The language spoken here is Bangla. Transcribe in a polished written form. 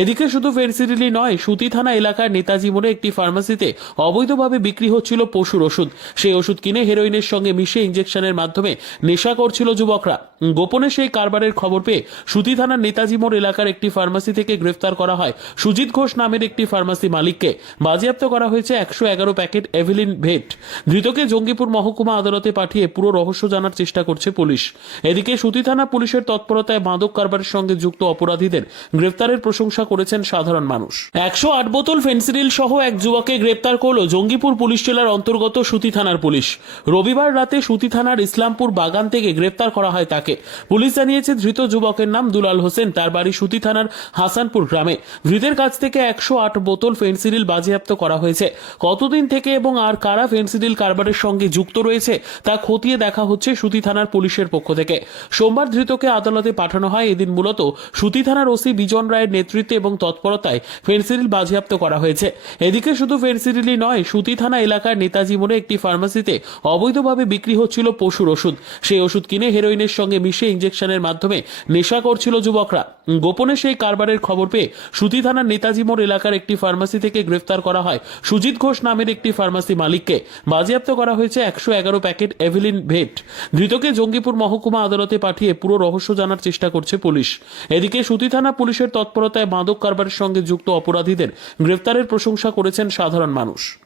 এদিকে শুধু ফেন্সিডিলই নয়, সুতি থানা এলাকার নেতাজি মোড়ে একটি ফার্মাসিতে অবৈধভাবে বিক্রি হচ্ছিল পশুর ওষুধ। সেই ওষুধ কিনে হেরোইনের সঙ্গে মিশিয়ে ইঞ্জেকশনের মাধ্যমে নেশা করছিল যুবকরা। গোপনে সেই কারবারের খবর পেয়ে সুতি থানার নেতাজি মোড় এলাকার একটি ফার্মাসি থেকে গ্রেফতার করা হয় সুজিত ঘোষ নামের একটি ফার্মাসি মালিককে। বাজেয়াপ্ত করা হয়েছে 111 প্যাকেট এভিলিন ভেট। ধৃতকে জঙ্গিপুর মহকুমা আদালতে পাঠিয়ে পুরো রহস্য জানার চেষ্টা করছে পুলিশ। এদিকে সুতি থানা পুলিশের তৎপরতায় মাদক কারবারের সঙ্গে যুক্ত অপরাধীদের গ্রেফতারের প্রশংসা করেছেন সাধারণ মানুষ। 108 বোতল ফেন্সিডিল সহ এক যুবককে গ্রেপ্তার করল জঙ্গিপুর পুলিশ জেলার অন্তর্গত সুতি থানার পুলিশ। রবিবার রাতে সুতি থানার ইসলামপুর বাগান থেকে গ্রেপ্তার করা হয় তাকে। পুলিশ জানিয়েছে ধৃত যুবকের নাম দুলাল হোসেন, তার বাড়ি সুতি থানার হাসানপুর গ্রামে। ধৃতের কাছ থেকে 108 বোতল ফেন্সিডিল বাজেয়াপ্ত করা হয়েছে। কতদিন থেকে এবং আর কারা ফেন্সিডিল কারবারের সঙ্গে যুক্ত রয়েছে তা খতিয়ে দেখা হচ্ছে সুতি থানার পুলিশের পক্ষ থেকে। সোমবার ধৃতকে আদালতে পাঠানো হয়। এদিন মূলত সুতি থানার ওসি বিজন রায়ের নেতৃত্বে এবং তৎপরতায় ফেন্সিডিল বাজেয়াপ্ত করা হয়েছে। এদিকে শুধু ফেন্সিডিলই নয়, সুতি থানা এলাকার নেতাজি মোড়ে একটি ফার্মাসিতে অবৈধভাবে বিক্রি হচ্ছিল পশুর ওষুধ। সেই ওষুধ কিনে হেরোইনের সঙ্গে মিশিয়ে ইঞ্জেকশনের মাধ্যমে নেশা করছিল যুবকরা। গোপনে সেই কারবারের খবর পেয়ে সুতি থানার নেতাজি মোড় এলাকার একটি ফার্মাসি থেকে গ্রেফতার করা হয় সুজিত ঘোষ নামের একটি ফার্মাসি মালিককে। বাজেয়াপ্ত করা হয়েছে 111 প্যাকেট এভিলিন ভেট। ধৃতকে জঙ্গিপুর মহকুমা আদালতে পাঠিয়ে পুরো রহস্য জানার চেষ্টা করছে পুলিশ। এদিকে সুতি থানা পুলিশের তৎপরতায় মাদক কারবারের সঙ্গে যুক্ত অপরাধীদের গ্রেফতারের প্রশংসা করেছেন সাধারণ মানুষ।